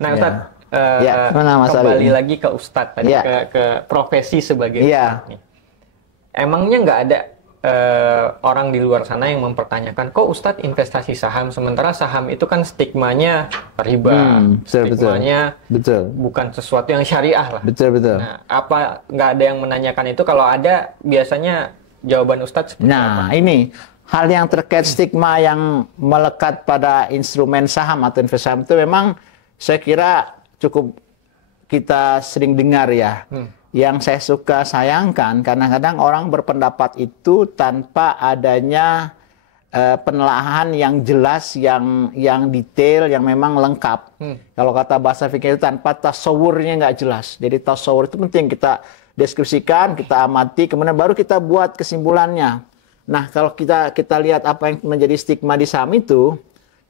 Nah, Ustaz, kembali lagi ke Ustadz tadi, ke profesi sebagai Ustadz nih. Emangnya nggak ada orang di luar sana yang mempertanyakan, kok Ustadz investasi saham, sementara saham itu kan stigmanya riba, stigmanya bukan sesuatu yang syariah lah. Nah, apa nggak ada yang menanyakan itu? Kalau ada, biasanya jawaban Ustadz seperti apa? Nah, ini hal yang terkait stigma yang melekat pada instrumen saham atau investasi saham itu memang saya kira cukup kita sering dengar ya. Yang saya suka sayangkan, kadang-kadang orang berpendapat itu tanpa adanya penelaahan yang jelas, yang detail, yang memang lengkap. Kalau kata bahasa fikih itu tanpa tasawurnya nggak jelas. Jadi tasawur itu penting, kita deskripsikan, kita amati, kemudian baru kita buat kesimpulannya. Nah, kalau kita lihat apa yang menjadi stigma di saham itu,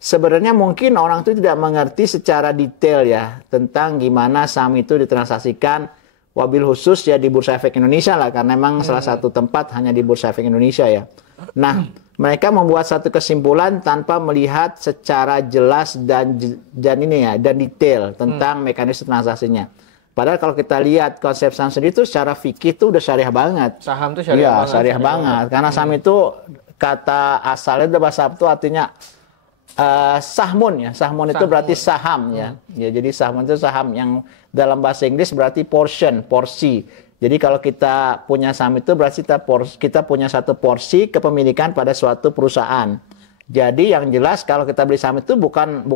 sebenarnya mungkin orang itu tidak mengerti secara detail ya tentang gimana saham itu ditransaksikan. Wabil khusus ya di Bursa Efek Indonesia lah, karena memang salah satu tempat hanya di Bursa Efek Indonesia ya. Nah, mereka membuat satu kesimpulan tanpa melihat secara jelas dan detail tentang mekanisme transaksinya. Padahal kalau kita lihat konsep saham sendiri itu secara fikih itu udah syariah banget. Saham itu syariah banget. Syariah banget. Karena saham itu kata asalnya dari bahasa Arab itu artinya sahmun ya. Sahmun itu berarti saham ya. Ya, jadi sahmun itu saham yang dalam bahasa Inggris berarti portion, porsi. Jadi kalau kita punya saham itu berarti kita punya satu porsi kepemilikan pada suatu perusahaan. Jadi yang jelas kalau kita beli saham itu bukan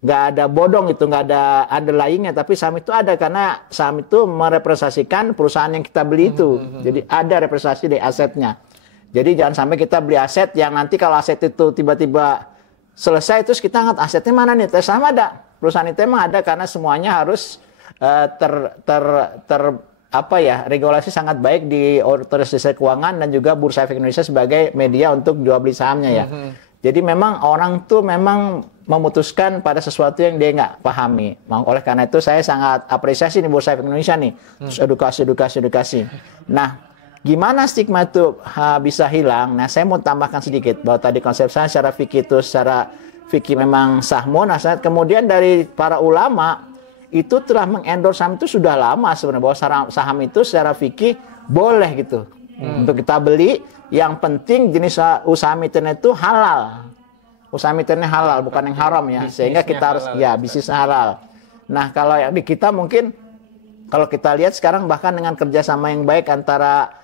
nggak ada bodong itu, nggak ada underlyingnya, tapi saham itu ada karena saham itu merepresentasikan perusahaan yang kita beli itu. Jadi ada representasi dari asetnya. Jadi jangan sampai kita beli aset yang nanti kalau aset itu tiba-tiba selesai terus kita ingat asetnya mana nih? Saham ada. Perusahaan itu emang ada karena semuanya harus regulasi sangat baik di Otoritas Jasa Keuangan dan juga Bursa Efek Indonesia sebagai media untuk jual beli sahamnya ya. Jadi memang orang tuh memang memutuskan pada sesuatu yang dia nggak pahami. Oleh karena itu saya sangat apresiasi nih Bursa Efek Indonesia nih. Terus edukasi. Nah, gimana stigma itu bisa hilang? Nah, saya mau tambahkan sedikit bahwa tadi konsep saya secara fikih itu fikih memang sahmun. Kemudian dari para ulama itu telah mengendorse saham itu sudah lama sebenarnya, bahwa saham itu secara fikih boleh gitu untuk kita beli. Yang penting jenis usaha miternya itu halal. Usaha miternya halal, bukan yang haram ya. Sehingga kita harus bisnis halal. Nah, kalau yang di kita mungkin kalau kita lihat sekarang bahkan dengan kerjasama yang baik antara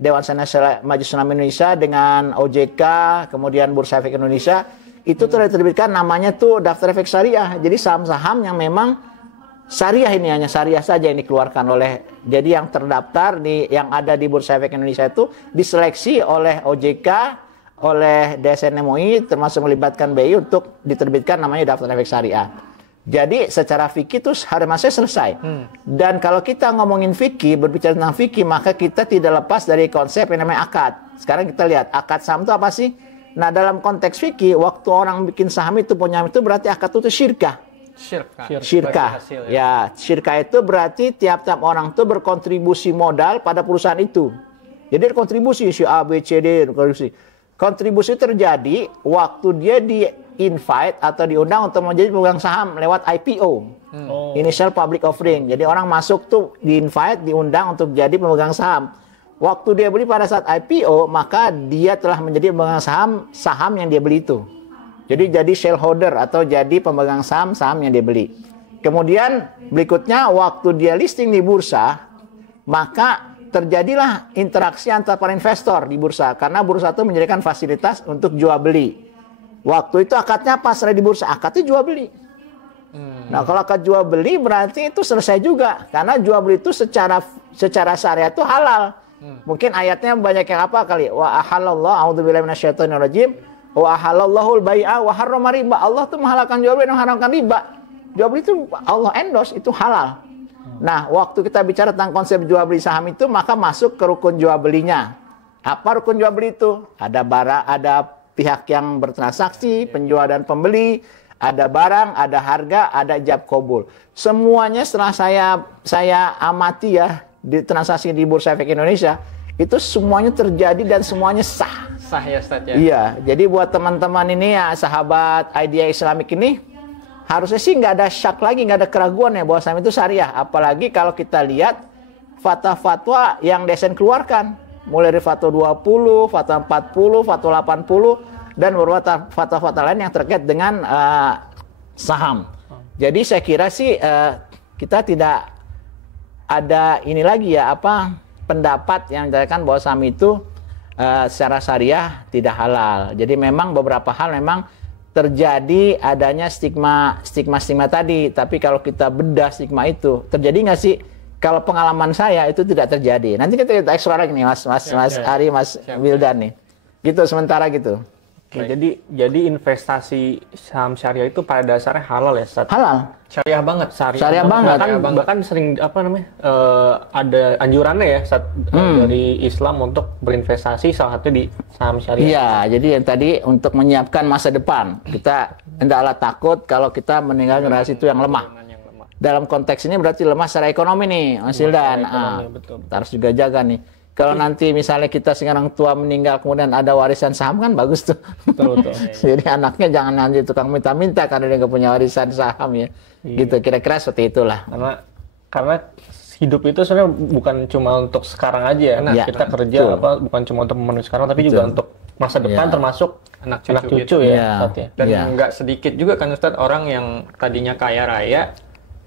Dewan Nasional Majelis Ulama Indonesia dengan OJK, kemudian Bursa Efek Indonesia, itu telah diterbitkan namanya tuh daftar efek syariah. Jadi saham-saham yang memang syariah, ini hanya syariah saja yang dikeluarkan oleh, jadi yang terdaftar yang ada di Bursa Efek Indonesia itu diseleksi oleh OJK, oleh DSN MUI, termasuk melibatkan BI untuk diterbitkan namanya daftar efek syariah. Jadi secara fikih itu harusnya selesai. Dan kalau kita ngomongin fikih, berbicara tentang fikih, maka kita tidak lepas dari konsep yang namanya akad. Sekarang kita lihat akad saham itu apa sih? Nah, dalam konteks fikih, waktu orang bikin saham itu punya itu berarti akad itu syirkah. Syirkah. Ya, syirkah itu berarti tiap-tiap orang itu berkontribusi modal pada perusahaan itu. Jadi kontribusi si A, B, C, D, kontribusi terjadi waktu dia di-invite atau diundang untuk menjadi pemegang saham lewat IPO. Initial Public Offering. Jadi orang masuk tuh di-invite, diundang untuk jadi pemegang saham. Waktu dia beli pada saat IPO, maka dia telah menjadi pemegang saham yang dia beli itu. Jadi shareholder atau jadi pemegang saham yang dia beli. Kemudian berikutnya waktu dia listing di bursa, maka terjadilah interaksi antar para investor di bursa. Karena bursa itu menyediakan fasilitas untuk jual beli. Waktu itu akadnya pas di bursa, akadnya jual beli. Nah, kalau akad jual beli berarti itu selesai juga. Karena jual beli itu secara syariat itu halal. Mungkin ayatnya banyak yang apa kali. Wa ahallallahu a'udzubillahi minasyaitonirrajim. Wa ahalallahul bai'a wa harrama riba. Allah tuh menghalalkan jual beli dan mengharamkan riba. Jual beli itu Allah endorse, itu halal. Nah, waktu kita bicara tentang konsep jual beli saham itu, maka masuk ke rukun jual belinya. Apa rukun jual beli itu? Ada barang, ada pihak yang bertransaksi, penjual dan pembeli, ada barang, ada harga, ada ijab qabul. Semuanya setelah saya amati ya di transaksi di Bursa Efek Indonesia, itu semuanya terjadi dan semuanya sah. sah ya Ustaz ya. Iya, jadi buat teman-teman ini ya sahabat Idea Islamik ini harusnya sih nggak ada syak lagi, nggak ada keraguan ya bahwa saham itu syariah. Apalagi kalau kita lihat fatwa-fatwa yang DSN keluarkan, mulai dari fatwa 20, fatwa 40, fatwa 80 dan beberapa fatwa-fatwa lain yang terkait dengan saham. Jadi saya kira sih kita tidak ada ini lagi ya pendapat yang menyatakan bahwa saham itu secara syariah tidak halal. Jadi memang beberapa hal memang terjadi adanya stigma tadi. Tapi kalau kita bedah stigma itu, terjadi nggak sih? Kalau pengalaman saya itu tidak terjadi. Nanti kita eksplor lagi nih Mas Ari, Mas Wildan nih. Gitu sementara gitu. Oke, jadi investasi saham syariah itu pada dasarnya halal ya, Ustaz? Halal. Syariah banget. Syariah banget. Bahkan sering ada anjurannya ya, Ustaz, dari Islam untuk berinvestasi salah satu di saham syariah. Iya, jadi yang tadi untuk menyiapkan masa depan. Kita hendaklah takut kalau kita meninggal generasi itu yang lemah. Dalam konteks ini berarti lemah secara ekonomi nih, Mas Wildan. Betul. Harus juga jaga nih. Kalau nanti misalnya kita sekarang tua meninggal kemudian ada warisan saham kan bagus tuh. Betul. Jadi anaknya jangan nanti tukang minta-minta karena dia nggak punya warisan saham ya. Iya. Gitu kira-kira seperti itulah. Karena hidup itu sebenarnya bukan cuma untuk sekarang aja ya. Nah, kita kerja bukan cuma untuk memenuhi sekarang tapi juga untuk masa depan termasuk anak cucu ya. Dan nggak sedikit juga kan Ustadz orang yang tadinya kaya raya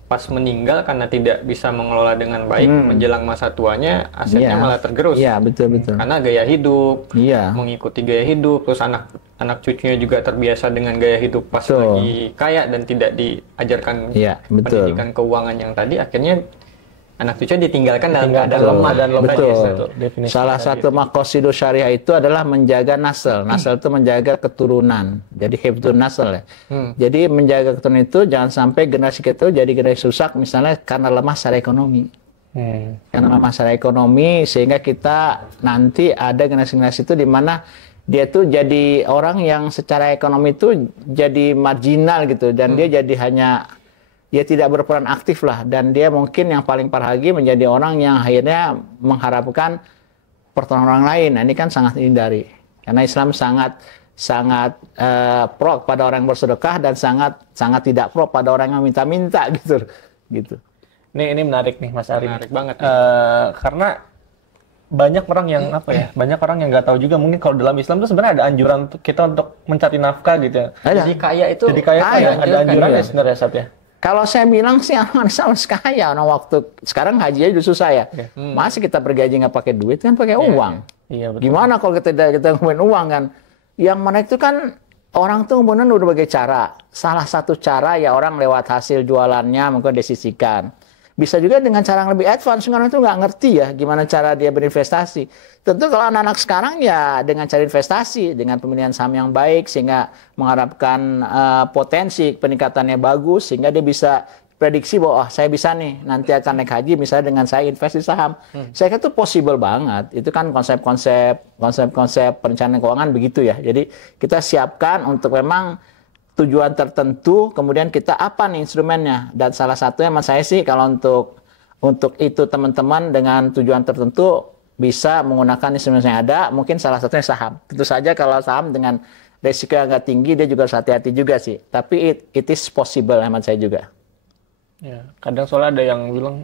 pas meninggal karena tidak bisa mengelola dengan baik menjelang masa tuanya asetnya malah tergerus. Iya, betul. Karena gaya hidup, mengikuti gaya hidup, terus anak cucunya juga terbiasa dengan gaya hidup pas lagi kaya dan tidak diajarkan pendidikan keuangan yang tadi, akhirnya anak cucu ditinggalkan dalam keadaan lemah dan lemah. Betul. Salah satu maqasidus syariah itu adalah menjaga nasl. Nasl itu menjaga keturunan. Jadi hifdzun nasl ya. Jadi menjaga keturunan itu jangan sampai generasi kita jadi generasi rusak misalnya karena lemah secara ekonomi. Karena lemah secara ekonomi sehingga kita nanti ada generasi-generasi itu di mana dia tuh jadi orang yang secara ekonomi itu jadi marginal gitu dan dia jadi hanya dia tidak berperan aktif lah dan dia mungkin yang paling parah lagi menjadi orang yang akhirnya mengharapkan pertolongan orang lain. Nah, ini kan sangat dihindari karena Islam sangat pro pada orang yang bersedekah dan sangat tidak pro pada orang yang minta-minta gitu. Ini menarik nih Mas Ari. Menarik banget. Karena banyak orang yang banyak orang yang nggak tahu juga mungkin kalau dalam Islam itu sebenarnya ada anjuran untuk kita untuk mencari nafkah gitu ya. Jadi kaya itu ada anjurannya sebenarnya Sat ya. Kalau saya bilang sih anak sama kaya, waktu sekarang haji aja justru saya. Masih kita pergi haji nggak pakai duit kan pakai uang. Iya, betul. Gimana kalau kita ngomongin uang kan? Yang mana itu kan orang tuh benar udah berbagai cara. Salah satu cara ya orang lewat hasil jualannya mungkin disisihkan. Bisa juga dengan cara yang lebih advance, orang itu nggak ngerti ya gimana cara dia berinvestasi. Tentu kalau anak-anak sekarang ya dengan cara investasi, dengan pemilihan saham yang baik sehingga mengharapkan potensi peningkatannya bagus sehingga dia bisa prediksi bahwa saya bisa nih nanti akan naik haji misalnya dengan saya investasi saham. Saya kira itu possible banget. Itu kan konsep-konsep perencanaan keuangan begitu ya. Jadi kita siapkan untuk memang tujuan tertentu, kemudian kita apa nih instrumennya, dan salah satunya mas saya sih kalau untuk itu teman-teman dengan tujuan tertentu bisa menggunakan instrumen yang ada, mungkin salah satunya saham. Tentu saja kalau saham dengan risiko yang agak tinggi dia juga harus hati-hati juga sih, tapi it is possible hemat saya juga. Ya, kadang soalnya ada yang bilang,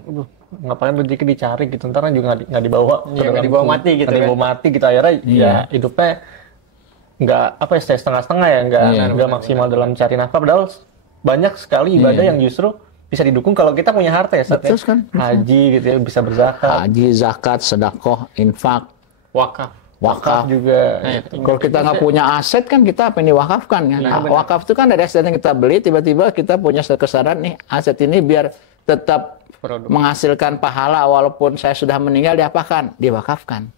ngapain rezeki dicari gitu, ntar juga nggak dibawa, nggak dibawa mati gitu, dibawa mati gitu akhirnya ya hidupnya nggak setengah-setengah ya, nggak maksimal dalam cari nafkah. Padahal banyak sekali ibadah yang justru bisa didukung kalau kita punya harta ya, Betul, kan? Haji gitu ya, bisa berzakat. Haji, zakat, sedekah, infak, wakaf juga. Kalau kita nggak punya aset kan kita apa yang diwakafkan kan? Wakaf itu kan dari aset yang kita beli, tiba-tiba kita punya kesadaran nih aset ini biar tetap menghasilkan pahala walaupun saya sudah meninggal diapakan? Diwakafkan.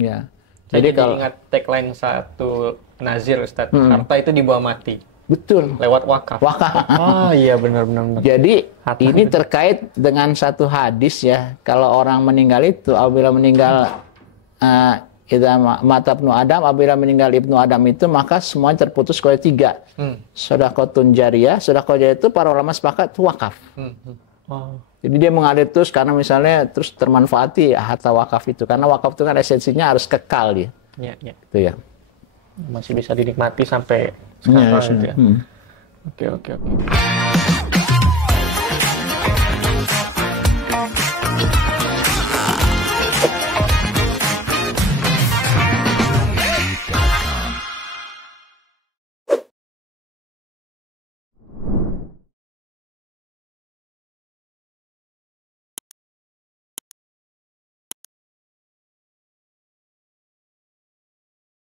Ya. Jadi kalau ingat tagline satu nazir Ustadz, harta itu dibawa mati. Betul. Lewat wakaf. Oh iya benar. Jadi ini terkait dengan satu hadis ya. Kalau orang meninggal itu, apabila meninggal Ibnu Adam itu maka semuanya terputus oleh 3. Sedekahun jariyah. Sedekah jariyah itu para ulama sepakat itu wakaf. Jadi dia mengalir terus karena misalnya terus termanfaati harta wakaf itu. Karena wakaf itu kan esensinya harus kekal dia. Itu ya. Masih bisa dinikmati sampai sekarang gitu ya. Oke.